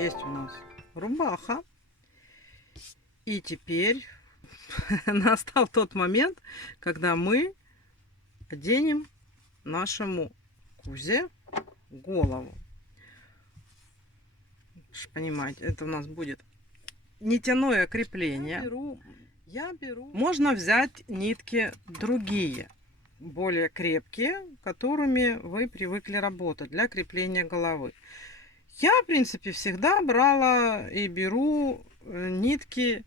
есть у нас рубаха. И теперь настал тот момент, когда мы оденем нашему кузе голову. Понимаете, это у нас будет нитяное крепление. Можно взять нитки другие, более крепкие, которыми вы привыкли работать для крепления головы. Я, в принципе, всегда брала и беру нитки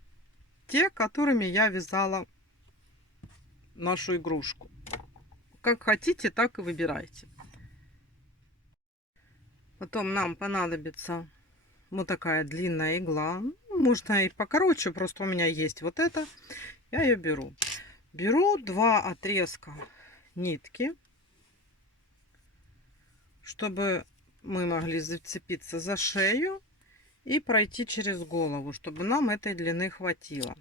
те, которыми я вязала нашу игрушку. Как хотите, так и выбирайте. Потом нам понадобится вот такая длинная игла. Можно и покороче, просто у меня есть вот это. Я ее беру. Беру два отрезка нитки, чтобы мы могли зацепиться за шею и пройти через голову, чтобы нам этой длины хватило.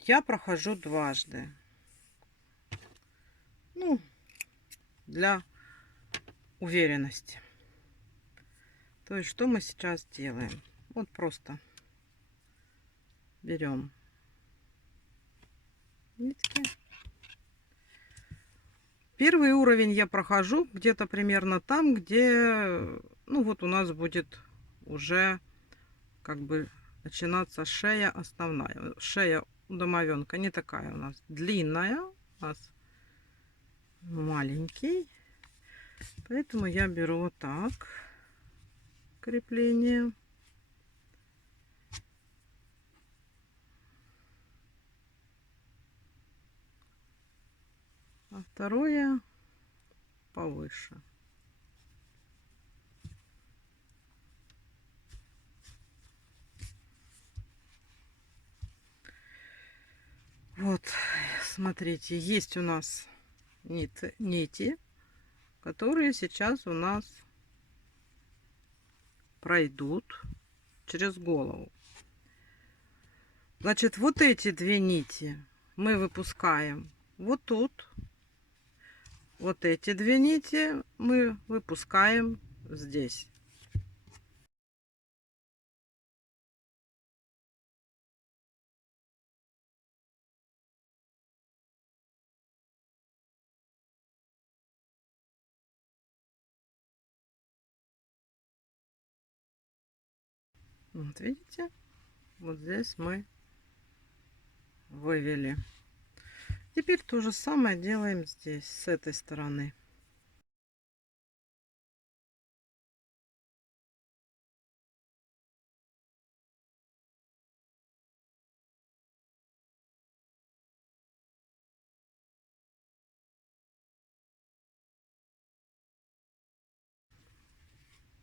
Я прохожу дважды. Ну, для уверенности. То есть, что мы сейчас делаем? Вот просто берем нитки. Первый уровень я прохожу где-то примерно там, где, ну вот у нас будет уже как бы начинаться шея основная. Шея у домовенка не такая у нас длинная, у нас маленький. Поэтому я беру вот так крепление. А второе повыше. Вот, смотрите, есть у нас нити, которые сейчас у нас пройдут через голову. Значит, вот эти две нити мы выпускаем вот тут. Вот эти две нити мы выпускаем здесь. Вот видите? Вот здесь мы вывели. Теперь то же самое делаем здесь, с этой стороны.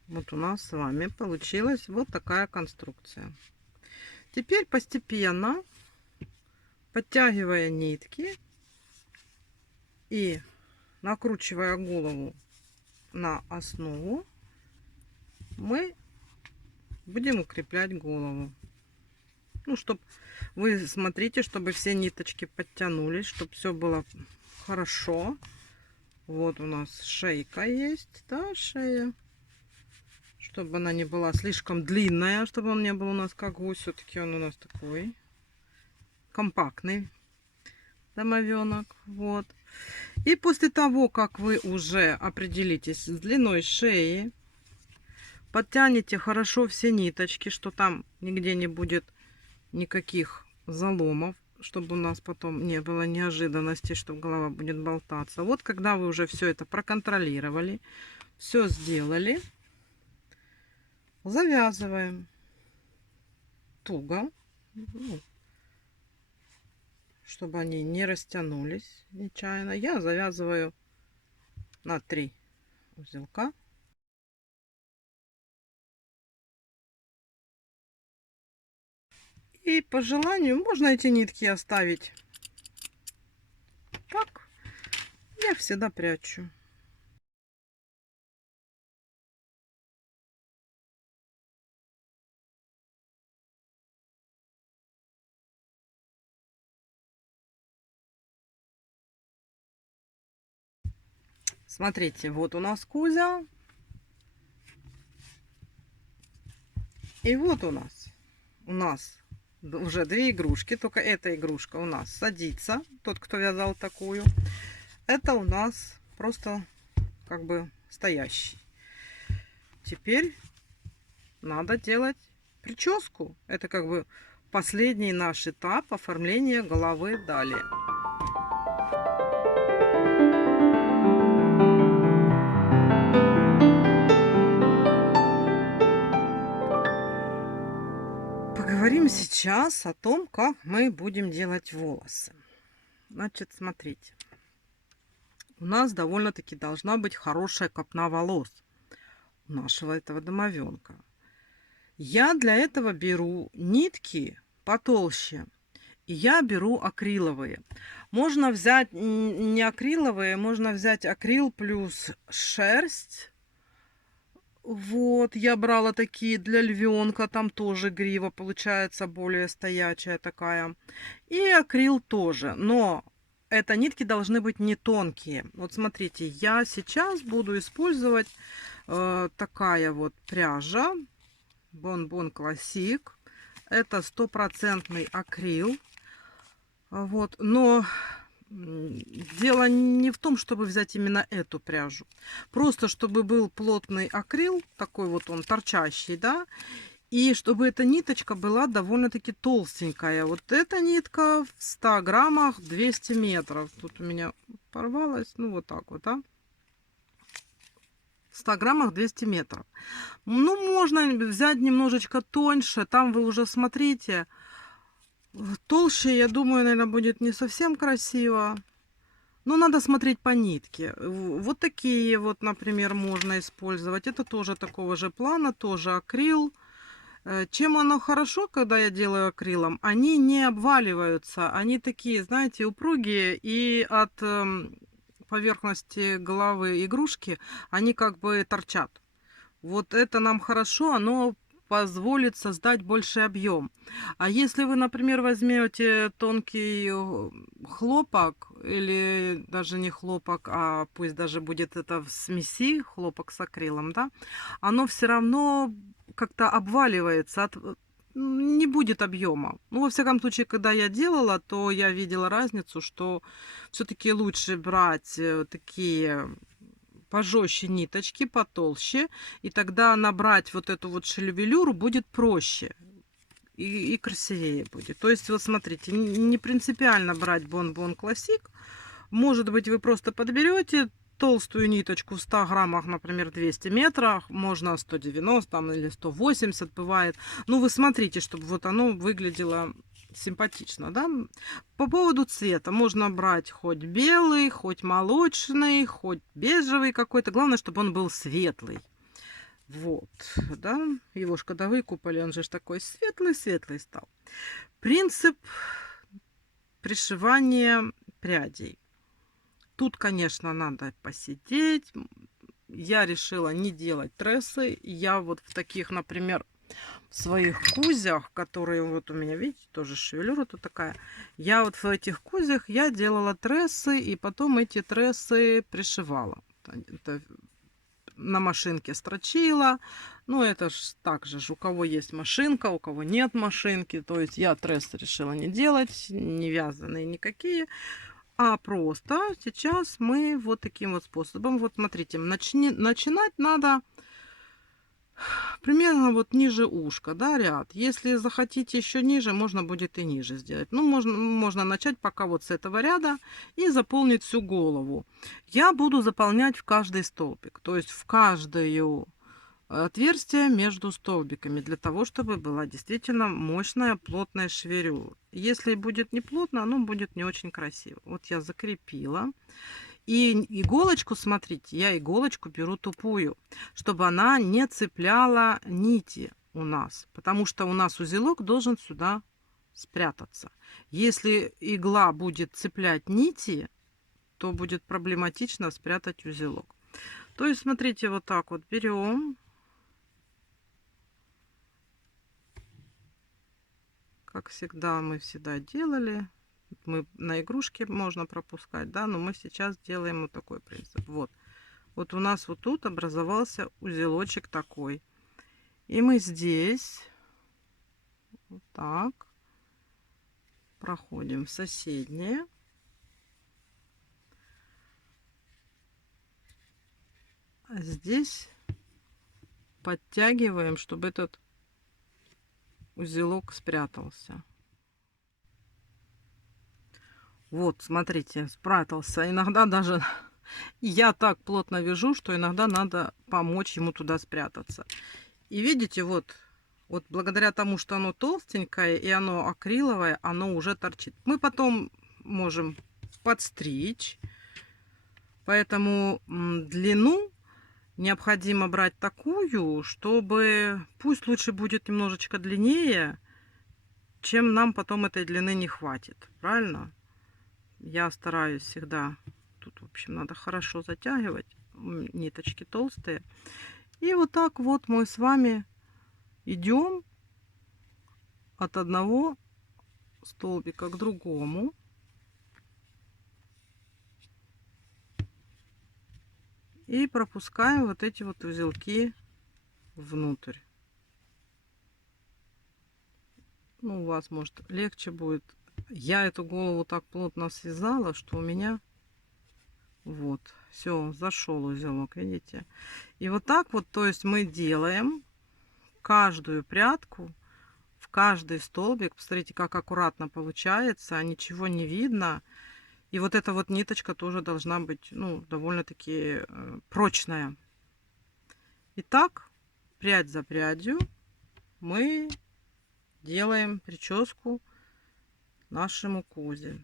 Вот у нас с вами получилась вот такая конструкция. Теперь постепенно, подтягивая нитки и накручивая голову на основу, мы будем укреплять голову. Ну, чтобы вы смотрите, чтобы все ниточки подтянулись, чтобы все было хорошо. Вот у нас шейка есть, да, шея. Чтобы она не была слишком длинная, чтобы он не был у нас как гусь. Все-таки он у нас такой компактный домовенок. Вот. И после того, как вы уже определитесь с длиной шеи, подтяните хорошо все ниточки, что там нигде не будет никаких заломов, чтобы у нас потом не было неожиданности, что голова будет болтаться. Вот когда вы уже все это проконтролировали, все сделали, завязываем туго, чтобы они не растянулись нечаянно. Я завязываю на 3 узелка. И по желанию можно эти нитки оставить так. Я всегда прячу. Смотрите, вот у нас Кузя. И вот у нас уже две игрушки, только эта игрушка у нас садится, тот, кто вязал такую. Это у нас просто как бы стоящий. Теперь надо делать прическу. Это как бы последний наш этап оформления головы далее. Поговорим сейчас о том, как мы будем делать волосы. Значит, смотрите. У нас довольно-таки должна быть хорошая копна волос у нашего этого домовенка. Я для этого беру нитки потолще. И я беру акриловые. Можно взять не акриловые, можно взять акрил плюс шерсть. Вот, я брала такие для львенка, там тоже грива получается более стоячая такая. И акрил тоже, но это нитки должны быть не тонкие. Вот смотрите, я сейчас буду использовать такая вот пряжа Bonbon Classic. Это стопроцентный акрил. Вот, но дело не в том, чтобы взять именно эту пряжу. Просто чтобы был плотный акрил, такой вот он торчащий, да, и чтобы эта ниточка была довольно-таки толстенькая. Вот эта нитка в 100 граммах 200 метров. Тут у меня порвалась, ну вот так вот, а. В 100 граммах 200 метров. Ну, можно взять немножечко тоньше, там вы уже смотрите. Толще, я думаю, наверное, будет не совсем красиво. Но надо смотреть по нитке. Вот такие вот, например, можно использовать. Это тоже такого же плана, тоже акрил. Чем оно хорошо, когда я делаю акрилом? Они не обваливаются. Они такие, знаете, упругие. И от поверхности головы игрушки они как бы торчат. Вот это нам хорошо, оно позволит создать больший объем. А если вы, например, возьмете тонкий хлопок, или даже не хлопок, а пусть даже будет это в смеси, хлопок с акрилом, да, оно все равно как-то обваливается, не будет объема. Ну, во всяком случае, когда я делала, то я видела разницу, что все-таки лучше брать такие пожестче ниточки, потолще, и тогда набрать вот эту вот шевелюру будет проще и красивее будет. То есть, вот смотрите, не принципиально брать Bonbon Classic. Может быть, вы просто подберете толстую ниточку в 100 граммах, например, 200 метров, можно 190 там, или 180 бывает. Ну, вы смотрите, чтобы вот оно выглядело симпатично, да. По поводу цвета можно брать хоть белый, хоть молочный, хоть бежевый какой-то. Главное, чтобы он был светлый. Вот, да. Его ж когда выкупали, он же такой светлый-светлый стал. Принцип пришивания прядей. Тут, конечно, надо посидеть. Я решила не делать трессы. Я вот в таких, например, в своих кузях, которые вот у меня, видите, тоже шевелюра тут такая. Я вот в этих кузях я делала трессы, и потом эти трессы пришивала. Это на машинке строчила. Ну, это ж так же, у кого есть машинка, у кого нет машинки. То есть я трессы решила не делать, не вязаные никакие. А просто сейчас мы вот таким вот способом. Вот смотрите, начинать надо примерно вот ниже ушка, да, ряд. Если захотите еще ниже, можно будет и ниже сделать. Ну, можно начать пока вот с этого ряда и заполнить всю голову. Я буду заполнять в каждый столбик, то есть в каждое отверстие между столбиками, для того, чтобы была действительно мощная, плотная шевелюра. Если будет не плотно, оно будет не очень красиво. Вот я закрепила. И иголочку, смотрите, я иголочку беру тупую, чтобы она не цепляла нити у нас, потому что у нас узелок должен сюда спрятаться. Если игла будет цеплять нити, то будет проблематично спрятать узелок. То есть, смотрите, вот так вот берем. Как всегда мы всегда делали. Мы на игрушке можно пропускать, да, но мы сейчас делаем вот такой принцип. Вот. Вот у нас вот тут образовался узелочек такой. И мы здесь Вот так. Проходим в соседнее. А здесь подтягиваем, чтобы этот узелок спрятался. Вот, смотрите, спрятался. Иногда даже я так плотно вяжу, что иногда надо помочь ему туда спрятаться. И видите, вот благодаря тому, что оно толстенькое и оно акриловое, оно уже торчит. Мы потом можем подстричь, поэтому длину необходимо брать такую, чтобы пусть лучше будет немножечко длиннее, чем нам потом этой длины не хватит. Правильно? Я стараюсь всегда. Тут, в общем, надо хорошо затягивать. Ниточки толстые. И вот так вот мы с вами идем от одного столбика к другому. И пропускаем вот эти вот узелки внутрь. Ну, у вас, может, легче будет. Я эту голову так плотно связала, что у меня вот все, зашел узелок, видите? И вот так вот, то есть мы делаем каждую прядку в каждый столбик. Посмотрите, как аккуратно получается, ничего не видно. И вот эта вот ниточка тоже должна быть, ну, довольно-таки прочная. Итак, прядь за прядью мы делаем прическу нашему Козе.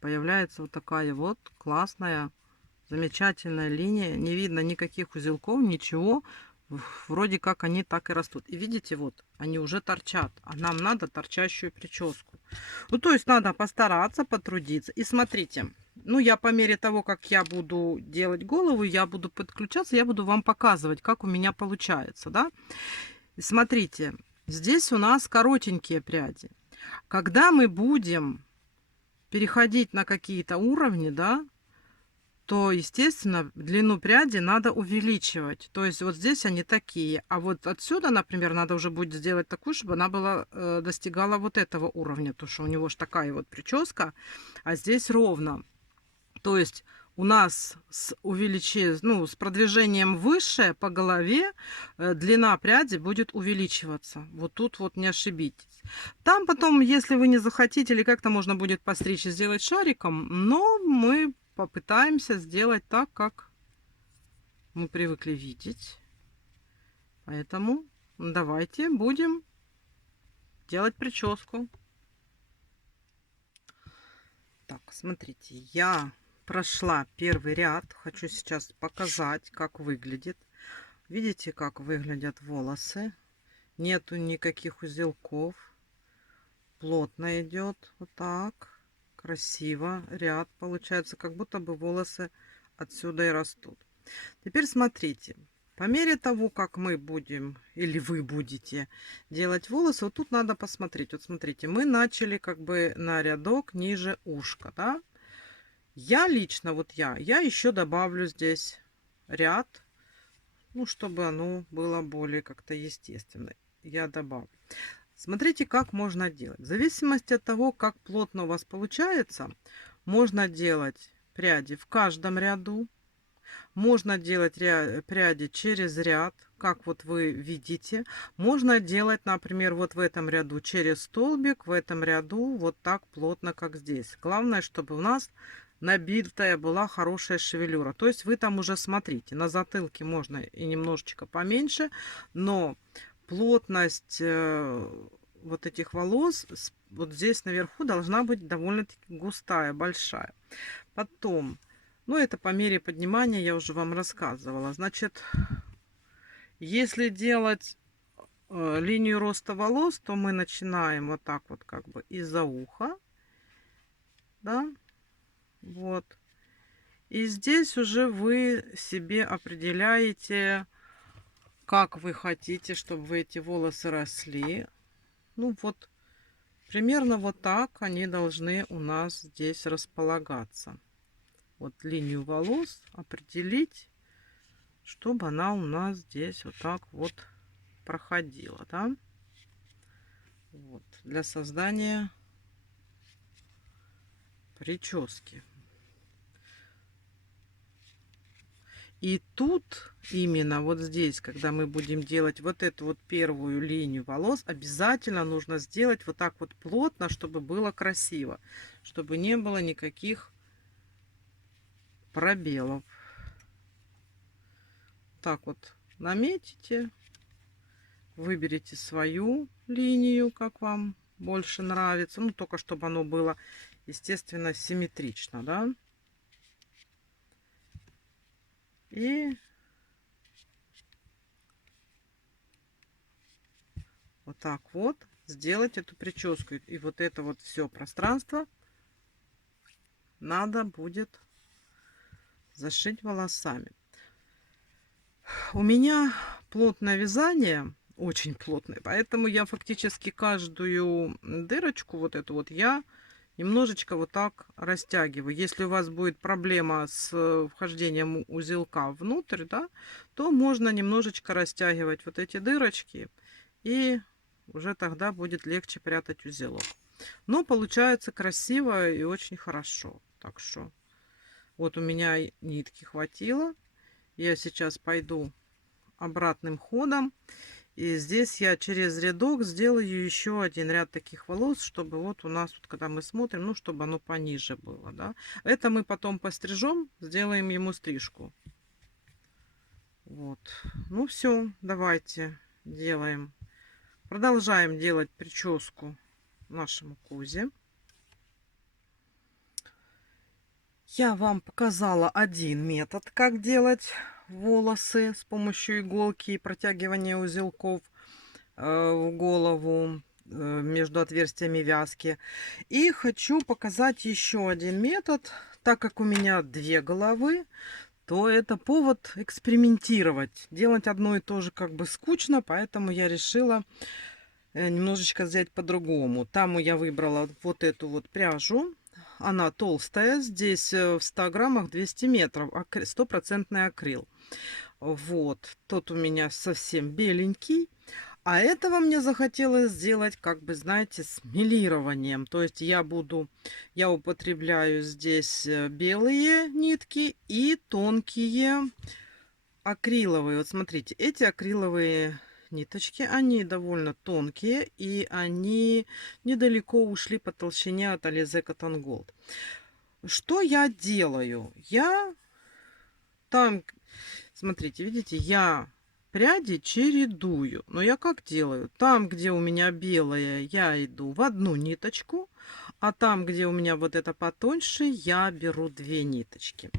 Появляется вот такая вот классная, замечательная линия. Не видно никаких узелков, ничего. Вроде как они так и растут. И видите, вот они уже торчат. А нам надо торчащую прическу. Ну, то есть надо постараться, потрудиться. И смотрите, ну, я по мере того, как я буду делать голову, я буду подключаться, я буду вам показывать, как у меня получается, да. И смотрите, здесь у нас коротенькие пряди. Когда мы будем переходить на какие-то уровни, да, то, естественно, длину пряди надо увеличивать. То есть вот здесь они такие. А вот отсюда, например, надо уже будет сделать такую, чтобы она была, достигала вот этого уровня. Потому что у него же такая вот прическа, а здесь ровно. То есть у нас с увеличением, ну, с продвижением выше по голове длина пряди будет увеличиваться. Вот тут вот не ошибитесь. Там потом, если вы не захотите, или как-то можно будет постричь и сделать шариком, но мы попытаемся сделать так, как мы привыкли видеть. Поэтому давайте будем делать прическу. Так, смотрите, я прошла первый ряд. Хочу сейчас показать, как выглядит. Видите, как выглядят волосы? Нету никаких узелков. Плотно идет. Вот так. Красиво. Ряд получается, как будто бы волосы отсюда и растут. Теперь смотрите. По мере того, как мы будем, или вы будете делать волосы, вот тут надо посмотреть. Вот смотрите, мы начали как бы на рядок ниже ушка, да? Я лично, вот я еще добавлю здесь ряд, ну, чтобы оно было более как-то естественно. Я добавлю. Смотрите, как можно делать. В зависимости от того, как плотно у вас получается, можно делать пряди в каждом ряду. Можно делать пряди через ряд, как вот вы видите. Можно делать, например, вот в этом ряду через столбик, в этом ряду вот так плотно, как здесь. Главное, чтобы у нас набитая была хорошая шевелюра. То есть вы там уже смотрите, на затылке можно и немножечко поменьше, но плотность вот этих волос вот здесь наверху должна быть довольно-таки густая, большая. Потом, ну, это по мере поднимания я уже вам рассказывала. Значит, если делать линию роста волос, то мы начинаем вот так вот как бы из-за уха, да, вот. И здесь уже вы себе определяете, как вы хотите, чтобы эти волосы росли. Ну вот, примерно вот так они должны у нас здесь располагаться. Вот линию волос определить, чтобы она у нас здесь вот так вот проходила, да? Вот, для создания прически. И тут именно вот здесь, когда мы будем делать вот эту вот первую линию волос, обязательно нужно сделать вот так вот плотно, чтобы было красиво, чтобы не было никаких пробелов. Так вот наметите, выберите свою линию, как вам больше нравится, ну только чтобы оно было, естественно, симметрично, да. И вот так вот сделать эту прическу. И вот это вот все пространство надо будет зашить волосами. У меня плотное вязание, очень плотное, поэтому я фактически каждую дырочку вот эту вот я немножечко вот так растягиваю. Если у вас будет проблема с вхождением узелка внутрь, да, то можно немножечко растягивать вот эти дырочки, и уже тогда будет легче прятать узелок. Но получается красиво и очень хорошо. Так что вот у меня нитки хватило. Я сейчас пойду обратным ходом. И здесь я через рядок сделаю еще один ряд таких волос, чтобы вот у нас, вот, когда мы смотрим, ну, чтобы оно пониже было, да. Это мы потом пострижем, сделаем ему стрижку. Вот. Ну, все, давайте делаем. Продолжаем делать прическу нашему Кузе. Я вам показала один метод, как делать волосы с помощью иголки и протягивания узелков в голову между отверстиями вязки. И хочу показать еще один метод. Так как у меня две головы, то это повод экспериментировать. Делать одно и то же как бы скучно, поэтому я решила немножечко взять по-другому. Там я выбрала вот эту вот пряжу. Она толстая, здесь в 100 граммах 200 метров, стопроцентный акрил. Вот, тот у меня совсем беленький. А этого мне захотелось сделать, как бы, знаете, с мелированием. То есть я употребляю здесь белые нитки и тонкие акриловые. Вот смотрите, эти акриловые ниточки, они довольно тонкие, и они недалеко ушли по толщине от Alize Cotton Gold. Что я делаю? Я там, смотрите, видите, я пряди чередую. Но я как делаю? Там, где у меня белая, я иду в одну ниточку, а там, где у меня вот это потоньше, я беру две ниточки.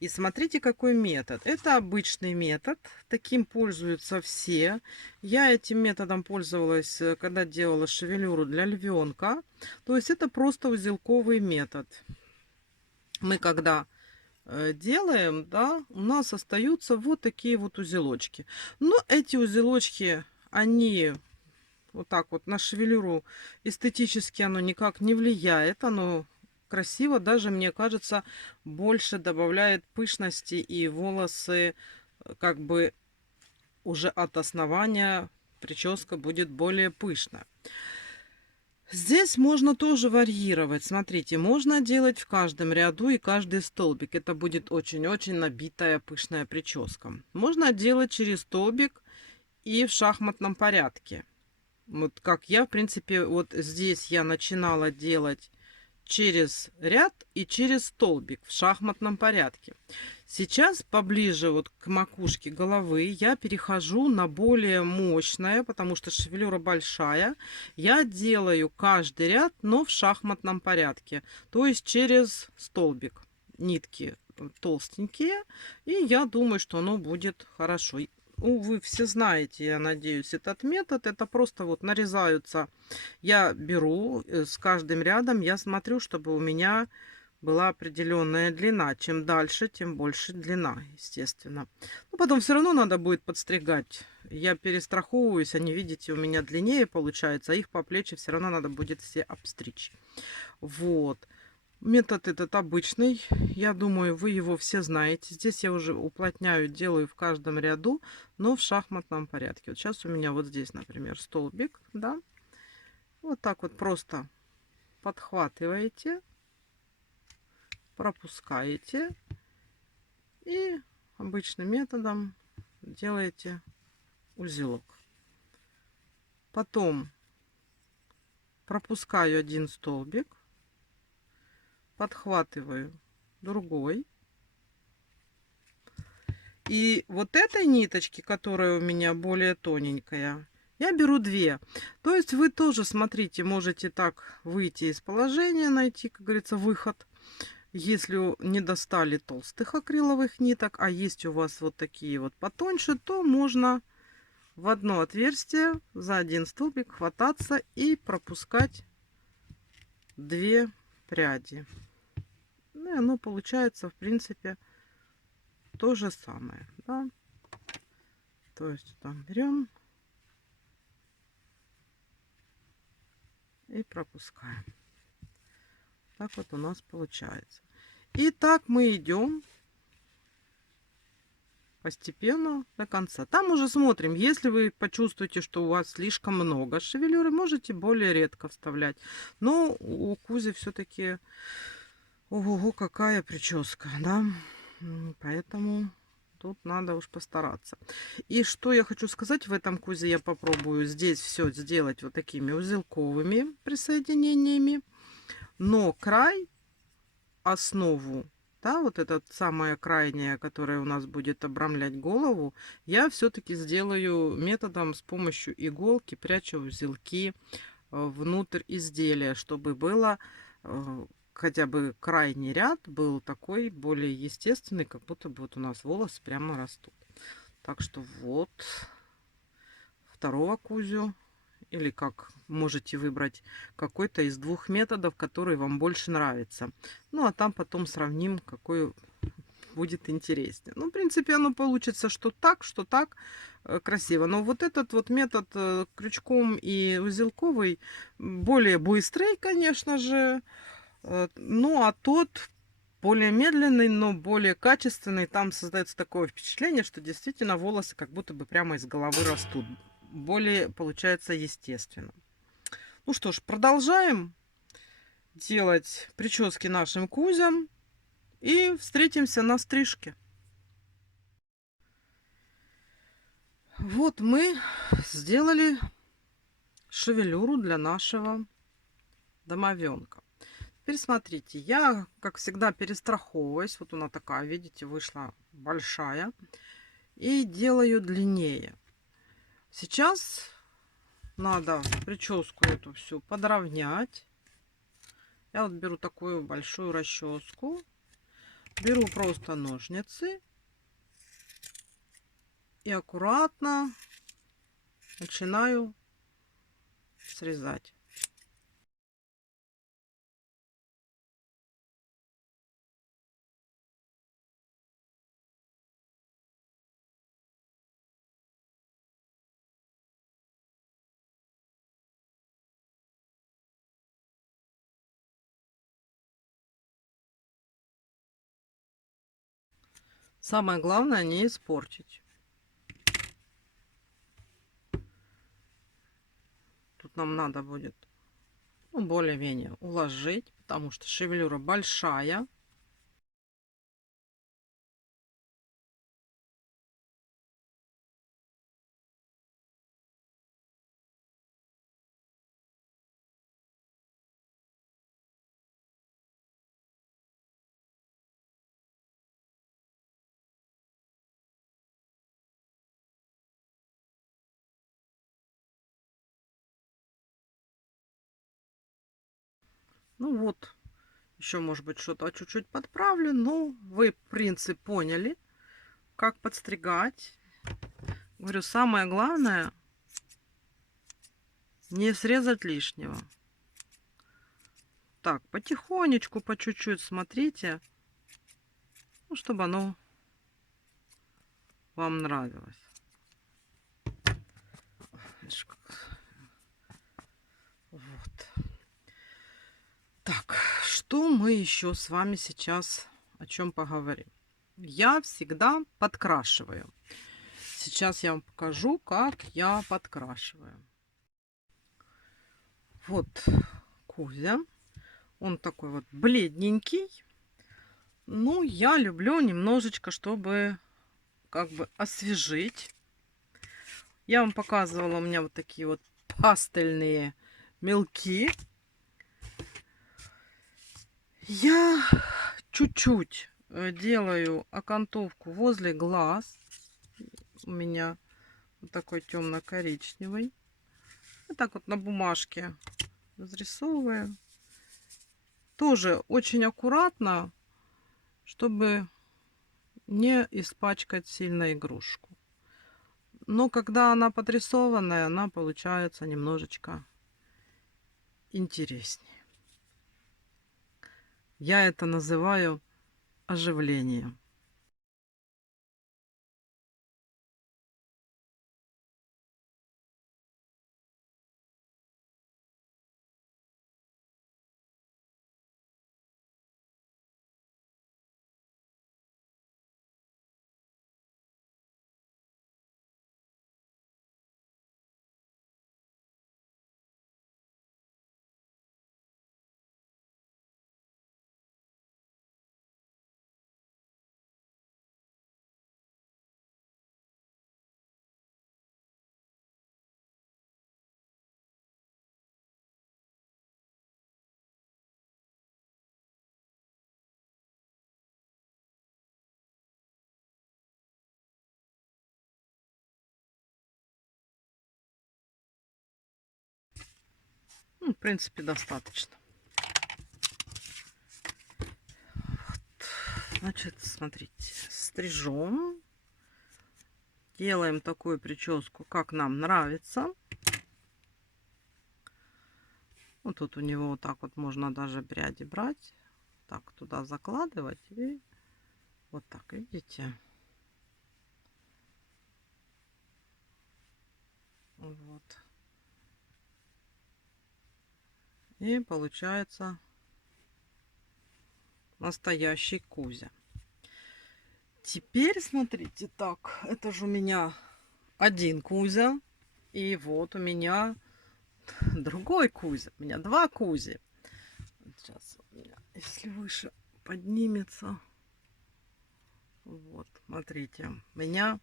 И смотрите, какой метод. Это обычный метод. Таким пользуются все. Я этим методом пользовалась, когда делала шевелюру для львенка. То есть это просто узелковый метод. Мы когда делаем, да, у нас остаются вот такие вот узелочки. Но эти узелочки, они вот так вот на шевелюру эстетически оно никак не влияет. Оно красиво, даже, мне кажется, больше добавляет пышности, и волосы как бы уже от основания прическа будет более пышная. Здесь можно тоже варьировать. Смотрите, можно делать в каждом ряду и каждый столбик. Это будет очень-очень набитая пышная прическа. Можно делать через столбик и в шахматном порядке. Вот как я, в принципе, вот здесь я начинала делать через ряд и через столбик в шахматном порядке. Сейчас поближе вот к макушке головы я перехожу на более мощное, потому что шевелюра большая. Я делаю каждый ряд, но в шахматном порядке, то есть через столбик. Нитки толстенькие, и я думаю, что оно будет хорошо. Вы все знаете, я надеюсь, этот метод. Это просто вот нарезаются. Я беру с каждым рядом, я смотрю, чтобы у меня была определенная длина. Чем дальше, тем больше длина, естественно. Но потом все равно надо будет подстригать. Я перестраховываюсь, они, видите, у меня длиннее получается, а их по плечи все равно надо будет все обстричь. Вот. Метод этот обычный. Я думаю, вы его все знаете. Здесь я уже уплотняю, делаю в каждом ряду, но в шахматном порядке. Вот сейчас у меня вот здесь, например, столбик, да. Вот так вот просто подхватываете, пропускаете и обычным методом делаете узелок. Потом пропускаю один столбик, подхватываю другой. И вот этой ниточки, которая у меня более тоненькая, я беру две. То есть вы тоже, смотрите, можете так выйти из положения, найти, как говорится, выход. Если не достали толстых акриловых ниток, а есть у вас вот такие вот потоньше, то можно в одно отверстие за один столбик хвататься и пропускать две пряди. Ну, и оно получается, в принципе, то же самое, да? То есть там берем и пропускаем. Так вот у нас получается. И так мы идем постепенно до конца. Там уже смотрим. Если вы почувствуете, что у вас слишком много шевелюры, можете более редко вставлять. Но у Кузи все-таки ого, какая прическа, да? Поэтому тут надо уж постараться. И что я хочу сказать, в этом Кузе я попробую здесь все сделать вот такими узелковыми присоединениями. Но край, основу, да, вот эта самая крайняя, которая у нас будет обрамлять голову, я все-таки сделаю методом с помощью иголки, прячу узелки внутрь изделия, чтобы было хотя бы крайний ряд был такой более естественный, как будто бы вот у нас волосы прямо растут. Так что вот второго Кузю, или как можете выбрать какой-то из двух методов, который вам больше нравится. Ну, а там потом сравним, какой будет интереснее. Ну, в принципе, оно получится что так, красиво. Но вот этот вот метод крючком и узелковый более быстрый, конечно же. Ну, а тот более медленный, но более качественный. Там создается такое впечатление, что действительно волосы как будто бы прямо из головы растут. Более получается естественно. Ну что ж, продолжаем делать прически нашим кузям. И встретимся на стрижке. Вот мы сделали шевелюру для нашего домовенка. Теперь смотрите, я, как всегда, перестраховываюсь. Вот она такая, видите, вышла большая. И делаю длиннее. Сейчас надо прическу эту всю подровнять. Я вот беру такую большую расческу. Беру просто ножницы. И аккуратно начинаю срезать. Самое главное не испортить. Тут нам надо будет, ну, более-менее уложить, потому что шевелюра большая. Ну вот, еще может быть что-то чуть-чуть подправлю, но вы принцип поняли, как подстригать. Говорю, самое главное не срезать лишнего. так, потихонечку, по чуть-чуть смотрите, ну, чтобы оно вам нравилось. Вот. Так, что мы еще с вами сейчас о чем поговорим? Я всегда подкрашиваю. Сейчас я вам покажу, как я подкрашиваю. Вот Кузя. Он такой вот бледненький. Ну, я люблю немножечко, чтобы как бы освежить. Я вам показывала, у меня вот такие вот пастельные мелки. Я чуть-чуть делаю окантовку возле глаз. У меня вот такой темно-коричневый. Вот так вот на бумажке разрисовываю. Тоже очень аккуратно, чтобы не испачкать сильно игрушку. Но когда она подрисованная, она получается немножечко интереснее. Я это называю оживление. Ну, в принципе, достаточно. Значит, смотрите, стрижем. Делаем такую прическу, как нам нравится. Вот тут у него вот так вот можно даже пряди брать. Так, туда закладывать. И вот так, видите? Вот. И получается настоящий Кузя. Теперь смотрите, так, это же у меня один Кузя. И вот у меня другой Кузя. У меня два Кузи. Сейчас, если выше поднимется. Вот, смотрите. У меня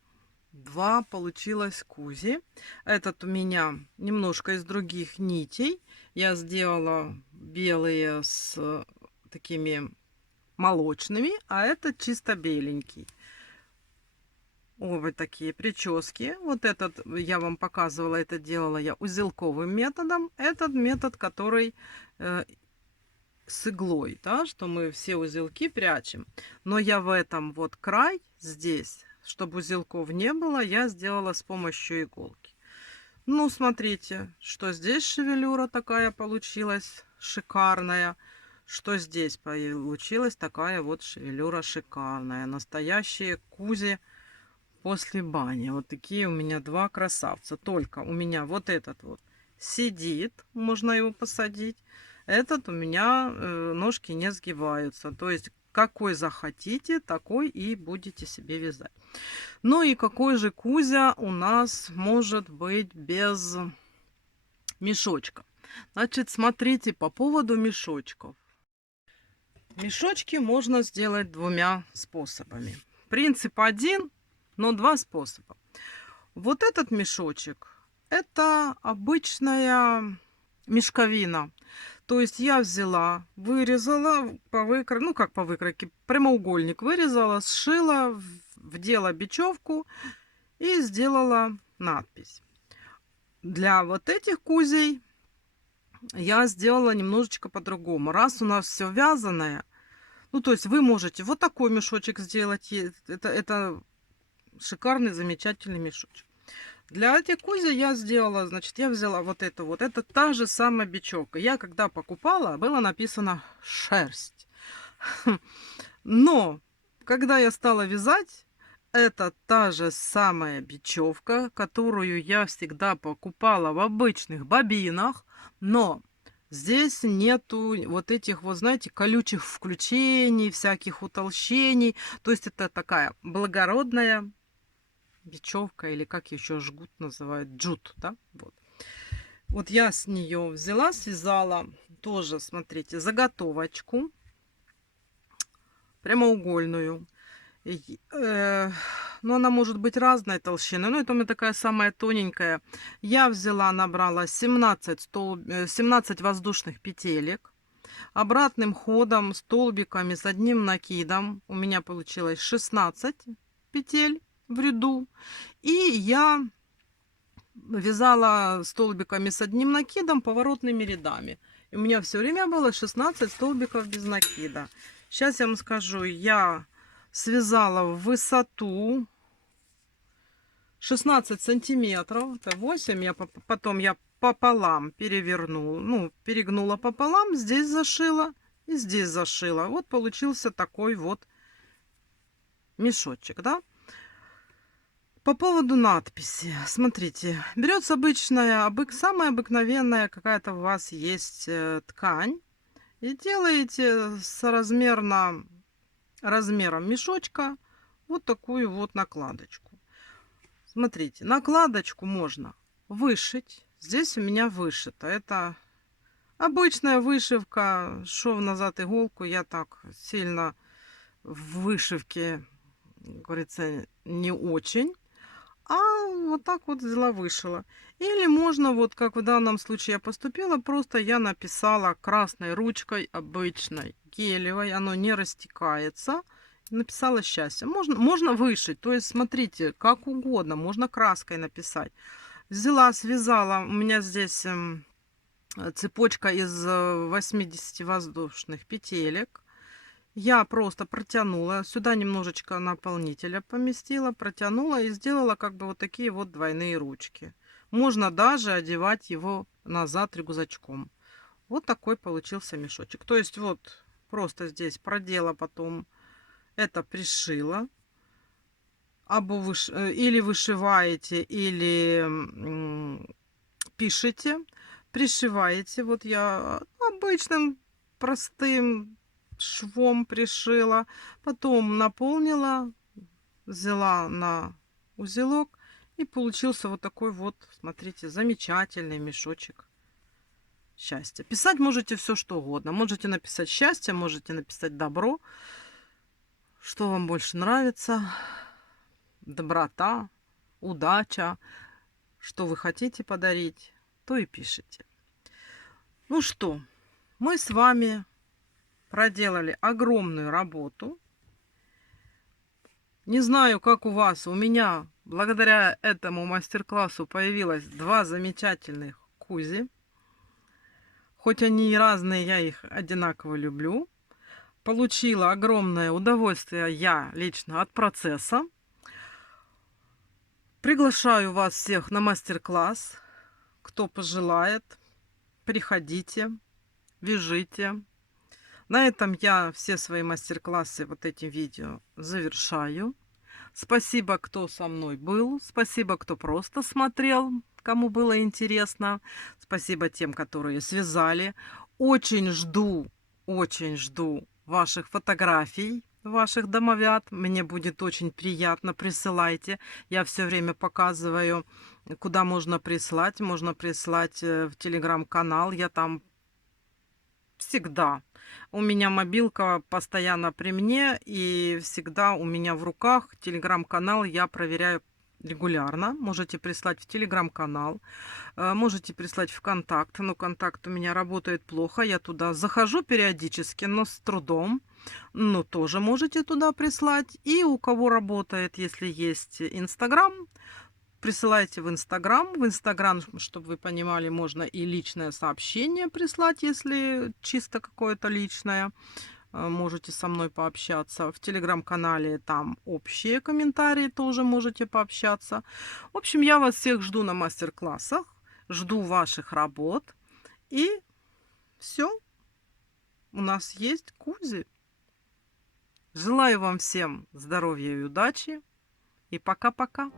два получилось Кузи. Этот у меня немножко из других нитей. Я сделала белые с такими молочными, а это чисто беленький. Оба такие прически. Вот этот я вам показывала, это делала я узелковым методом. Этот метод, который с иглой, да, что мы все узелки прячем. Но я в этом вот край здесь, чтобы узелков не было, я сделала с помощью иголки. Ну, смотрите, что здесь шевелюра такая получилась шикарная. Что здесь получилась такая вот шевелюра шикарная. Настоящие Кузи после бани. Вот такие у меня два красавца. Только у меня вот этот вот сидит, можно его посадить. Этот у меня ножки не сгибаются. То есть какой захотите, такой и будете себе вязать. Ну и какой же Кузя у нас может быть без мешочка? Значит, смотрите, по поводу мешочков. Мешочки можно сделать двумя способами. Принцип один, но два способа. Вот этот мешочек, это обычная мешковина. То есть я взяла, вырезала по выкройке, ну как по выкройке, прямоугольник вырезала, сшила, вдела бечевку и сделала надпись. Для вот этих кузей я сделала немножечко по-другому. Раз у нас все вязаное, ну то есть вы можете вот такой мешочек сделать, это шикарный, замечательный мешочек. Для этих кузи я сделала, значит, я взяла вот это вот. Это та же самая бечевка. Я когда покупала, было написано шерсть. Но когда я стала вязать, это та же самая бечевка, которую я всегда покупала в обычных бобинах, но здесь нету вот этих вот, знаете, колючих включений, всяких утолщений. То есть это такая благородная бечевка, или как еще жгут называют, джут, да? Вот. Вот я с нее взяла, связала тоже, смотрите, заготовочку прямоугольную. Ну, она может быть разной толщины. Но это у меня такая самая тоненькая. Я взяла, набрала 17 воздушных петелек. Обратным ходом, столбиками с одним накидом у меня получилось 16 петель в ряду. И я вязала столбиками с одним накидом поворотными рядами. И у меня все время было 16 столбиков без накида. Сейчас я вам скажу, я связала в высоту 16 сантиметров. Это 8. Потом я пополам перевернула, ну, перегнула пополам. Здесь зашила и здесь зашила. Вот получился такой вот мешочек, да? По поводу надписи. Смотрите, берется обычная, самая обыкновенная какая-то у вас есть ткань. И делаете размером мешочка вот такую вот накладочку. Смотрите, накладочку можно вышить. Здесь у меня вышито. Это обычная вышивка. Шов назад иголку. Я так сильно в вышивке, как говорится, не очень. А вот так вот взяла, вышила. Или можно, вот как в данном случае я поступила, просто я написала красной ручкой обычной, гелевой, оно не растекается. Написала счастье. Можно вышить, то есть смотрите, как угодно, можно краской написать. Взяла, связала, у меня здесь цепочка из 80 воздушных петелек. Я просто протянула, сюда немножечко наполнителя поместила, протянула и сделала как бы вот такие вот двойные ручки. Можно даже одевать его назад рюкзачком. Вот такой получился мешочек. То есть вот просто здесь продела, потом это пришила. Или вышиваете, или пишете, пришиваете. Вот я обычным простым швом пришила, потом наполнила, взяла на узелок, и получился вот такой вот, смотрите, замечательный мешочек счастья. Писать можете все что угодно. Можете написать счастье, можете написать добро, что вам больше нравится, доброта, удача, что вы хотите подарить, то и пишите. Ну что, мы с вами проделали огромную работу. Не знаю, как у вас. У меня благодаря этому мастер-классу появилось 2 замечательных кузи. Хоть они и разные, я их одинаково люблю. Получила огромное удовольствие я лично от процесса. Приглашаю вас всех на мастер-класс. Кто пожелает, приходите, вяжите. На этом я все свои мастер-классы вот этим видео завершаю. Спасибо, кто со мной был. Спасибо, кто просто смотрел, кому было интересно. Спасибо тем, которые связали. Очень жду ваших фотографий, ваших домовят. Мне будет очень приятно. Присылайте. Я все время показываю, куда можно прислать. Можно прислать в телеграм-канал. Я там всегда. У меня мобилка постоянно при мне, и всегда у меня в руках телеграм-канал я проверяю регулярно. Можете прислать в телеграм-канал, можете прислать в контакт. Но контакт у меня работает плохо, я туда захожу периодически, но с трудом. Но тоже можете туда прислать. И у кого работает, если есть Инстаграм, присылайте в Инстаграм. В Инстаграм, чтобы вы понимали, можно и личное сообщение прислать, если чисто какое-то личное. можете со мной пообщаться. В телеграм-канале там общие комментарии, тоже можете пообщаться. В общем, я вас всех жду на мастер-классах, жду ваших работ. И все, у нас есть кузи. Желаю вам всем здоровья и удачи. И пока-пока.